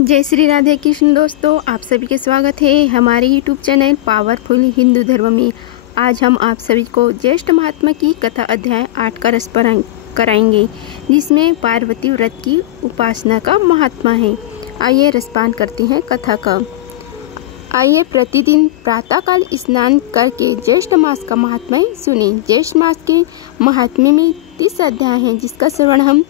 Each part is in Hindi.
जय श्री राधे कृष्ण। दोस्तों, आप सभी के स्वागत है हमारे यूट्यूब चैनल पावरफुल हिंदू धर्म में। आज हम आप सभी को ज्येष्ठ महात्मा की कथा अध्याय 8 का रसपान कराएंगे, जिसमें पार्वती व्रत की उपासना का महात्मा है। आइए रसपान करते हैं कथा का। आइए प्रतिदिन प्रातःकाल स्नान करके ज्येष्ठ मास का महात्म्य सुने। ज्येष्ठ मास के महात्म्य में 30 अध्याय हैं, जिसका श्रवण हम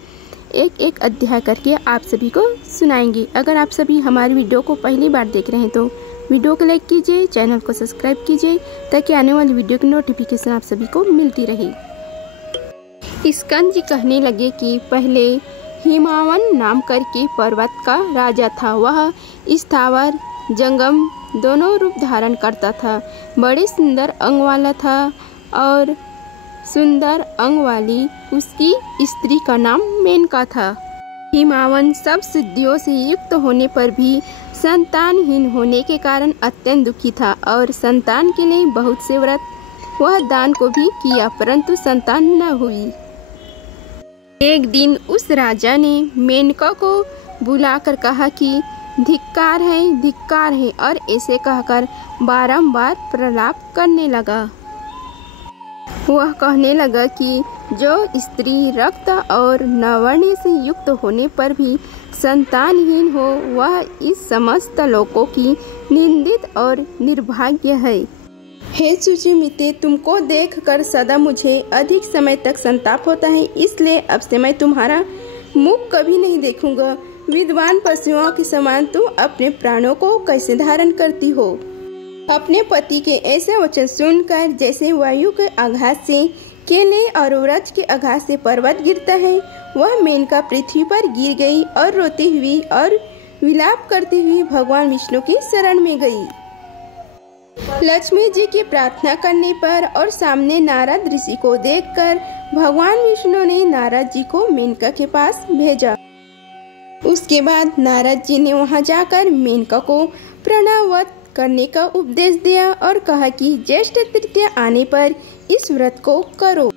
एक एक अध्याय करके आप सभी को सुनाएंगे। अगर आप सभी हमारी वीडियो को पहली बार देख रहे हैं तो वीडियो को लाइक कीजिए, चैनल को सब्सक्राइब कीजिए, ताकि आने वाली वीडियो की नोटिफिकेशन आप सभी को मिलती रहे। स्कंद जी कहने लगे कि पहले हिमावन नाम करके पर्वत का राजा था। वह स्थावर जंगम दोनों रूप धारण करता था। बड़े सुंदर अंग वाला था और सुंदर अंग वाली उसकी स्त्री का नाम मेनका था। हिमावन सब सिद्धियों से युक्त होने पर भी संतानहीन होने के कारण अत्यंत दुखी था और संतान के लिए बहुत से व्रत वह दान को भी किया, परंतु संतान न हुई। एक दिन उस राजा ने मेनका को बुलाकर कहा कि धिक्कार है, और ऐसे कहकर बारंबार प्रलाप करने लगा। वह कहने लगा कि जो स्त्री रक्त और नवर्ण से युक्त होने पर भी संतानहीन हो, वह इस समस्त लोकों की निंदित और निर्भाग्य है। हे सुचिमिते, तुमको देखकर सदा मुझे अधिक समय तक संताप होता है, इसलिए अब से मैं तुम्हारा मुख कभी नहीं देखूंगा। विद्वान पशुओं के समान तुम अपने प्राणों को कैसे धारण करती हो? अपने पति के ऐसे वचन सुनकर जैसे वायु के आघात से केले और वृक्ष के आघात से पर्वत गिरता है, वह मेनका पृथ्वी पर गिर गई और रोती हुई और विलाप करती हुई भगवान विष्णु की शरण में गई। लक्ष्मी जी की प्रार्थना करने पर और सामने नारद ऋषि को देखकर भगवान विष्णु ने नारद जी को मेनका के पास भेजा। उसके बाद नारद जी ने वहां जाकर मेनका को प्रणवत करने का उपदेश दिया और कहा कि ज्येष्ठ तृतीया आने पर इस व्रत को करो।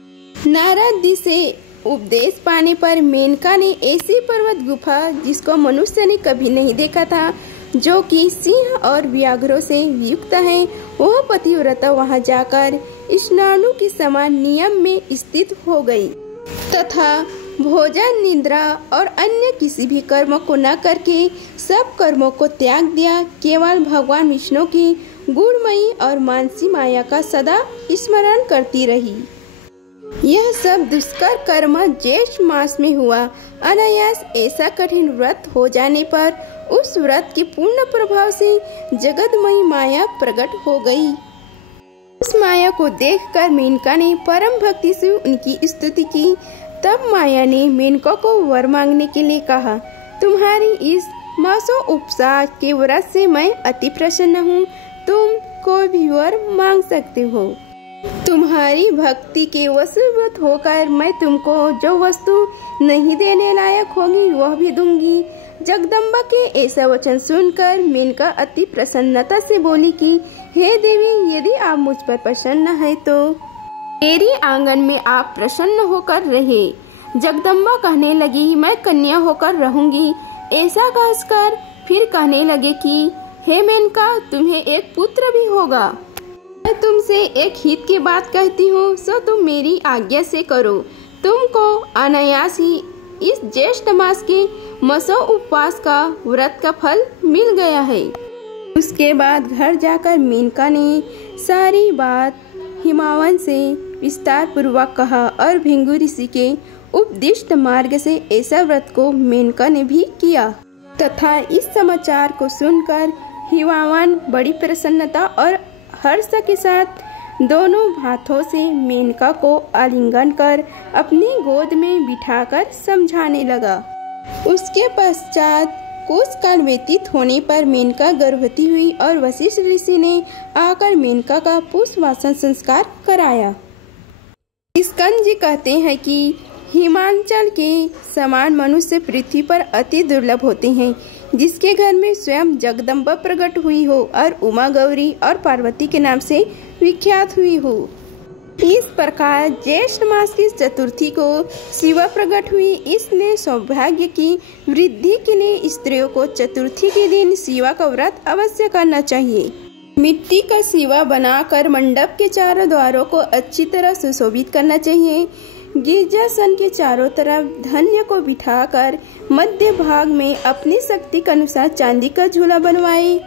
नारद जी से उपदेश पाने पर मेनका ने ऐसी पर्वत गुफा जिसको मनुष्य ने कभी नहीं देखा था, जो कि सिंह और व्याघ्रों से युक्त है, वह पतिव्रता वहां जाकर स्नानु के समान नियम में स्थित हो गई तथा भोजन, निद्रा और अन्य किसी भी कर्म को न करके सब कर्मों को त्याग दिया। केवल भगवान विष्णु की गुणमयी और मानसी माया का सदा स्मरण करती रही। यह सब दुष्कर कर्म ज्येष्ठ मास में हुआ। अनायास ऐसा कठिन व्रत हो जाने पर उस व्रत के पूर्ण प्रभाव से जगतमयी माया प्रकट हो गई। उस माया को देखकर मेनका ने परम भक्ति से उनकी स्तुति की। तब माया ने मेनका को वर मांगने के लिए कहा, तुम्हारी इस मासो उपसार के व्रत से मैं अति प्रसन्न हूँ। तुम कोई भी वर मांग सकते हो। तुम्हारी भक्ति के वशीभूत होकर मैं तुमको जो वस्तु नहीं देने लायक होगी वह भी दूंगी। जगदम्बा के ऐसा वचन सुनकर मेनका अति प्रसन्नता से बोली कि हे देवी, यदि आप मुझ पर प्रसन्न है तो मेरी आंगन में आप प्रसन्न होकर रहे। जगदम्बा कहने लगी, मैं कन्या होकर रहूंगी। ऐसा कहकर फिर कहने लगे कि हे मेनका, तुम्हें एक पुत्र भी होगा। मैं तुमसे एक हित की बात कहती हूँ, सो तुम मेरी आज्ञा से करो। तुमको अनायास ही इस ज्येष्ठ मास के मसो उपवास का व्रत का फल मिल गया है। उसके बाद घर जाकर मेनका ने सारी बात हिमावन से विस्तार पूर्वक कहा और भृगु ऋषि के उपदिष्ट मार्ग से ऐसा व्रत को मेनका ने भी किया तथा इस समाचार को सुनकर हिमावन बड़ी प्रसन्नता और हर्ष के साथ दोनों हाथों से मेनका को आलिंगन कर अपनी गोद में बिठाकर समझाने लगा। उसके पश्चात कुछ काल व्यतीत होने पर मेनका गर्भवती हुई और वशिष्ठ ऋषि ने आकर मेनका का पुष्पवासन संस्कार कराया। स्कंद जी कहते हैं कि हिमांचल के समान मनुष्य पृथ्वी पर अति दुर्लभ होते हैं, जिसके घर में स्वयं जगदम्बा प्रकट हुई हो और उमा, गौरी और पार्वती के नाम से विख्यात हुई हो। इस प्रकार ज्येष्ठ मास की चतुर्थी को शिवा प्रकट हुई, इसलिए सौभाग्य की वृद्धि के लिए स्त्रियों को चतुर्थी के दिन शिवा का व्रत अवश्य करना चाहिए। मिट्टी का शिवा बनाकर मंडप के चारों द्वारों को अच्छी तरह सुशोभित करना चाहिए। गिरजासन के चारों तरफ धन्य को बिठाकर मध्य भाग में अपनी शक्ति के अनुसार चांदी का झूला बनवाए।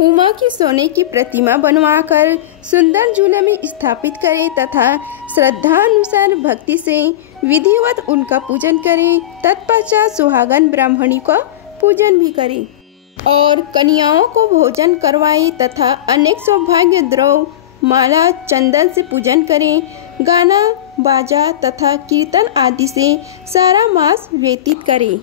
उमा की सोने की प्रतिमा बनवाकर सुंदर झूले में स्थापित करें तथा श्रद्धा अनुसार भक्ति से विधिवत उनका पूजन करें। तत्पश्चात सुहागन ब्राह्मणी का पूजन भी करें और कन्याओं को भोजन करवाएं तथा अनेक सौभाग्य द्रव्य, माला, चंदन से पूजन करें। गाना बाजा तथा कीर्तन आदि से सारा मास व्यतीत करें।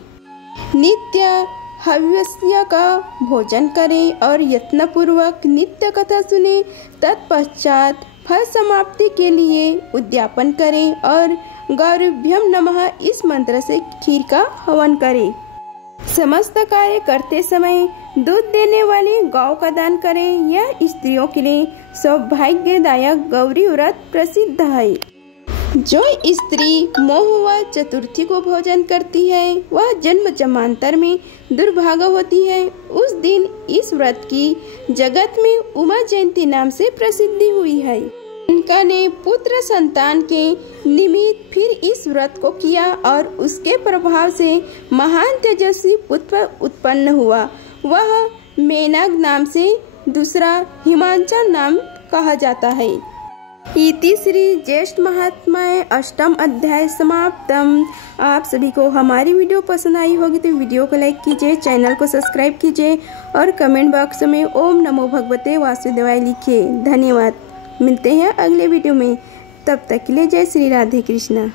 नित्य हव्यस्य का भोजन करें और यत्नपूर्वक नित्य कथा सुने। तत्पश्चात फल समाप्ति के लिए उद्यापन करें और गौरभ्यम नमः इस मंत्र से खीर का हवन करें। समस्त कार्य करते समय दूध देने वाली गौ का दान करें। यह स्त्रियों के लिए सौभाग्यदायक गौरी व्रत प्रसिद्ध है। जो स्त्री मोह व चतुर्थी को भोजन करती है वह जन्म जन्मांतर में दुर्भागा होती है। उस दिन इस व्रत की जगत में उमा जयंती नाम से प्रसिद्धि हुई है। इनका ने पुत्र संतान के निमित्त फिर इस व्रत को किया और उसके प्रभाव से महान तेजस्वी पुत्र उत्पन्न हुआ। वह मेनाग नाम से दूसरा हिमांचल नाम कहा जाता है। इति श्री ज्येष्ठ महात्म्य अष्टम अध्याय समाप्तम। आप सभी को हमारी वीडियो पसंद आई होगी तो वीडियो को लाइक कीजिए, चैनल को सब्सक्राइब कीजिए और कमेंट बॉक्स में ओम नमो भगवते वासुदेवाय लिखिए। धन्यवाद। मिलते हैं अगले वीडियो में, तब तक के लिए जय श्री राधे कृष्णा।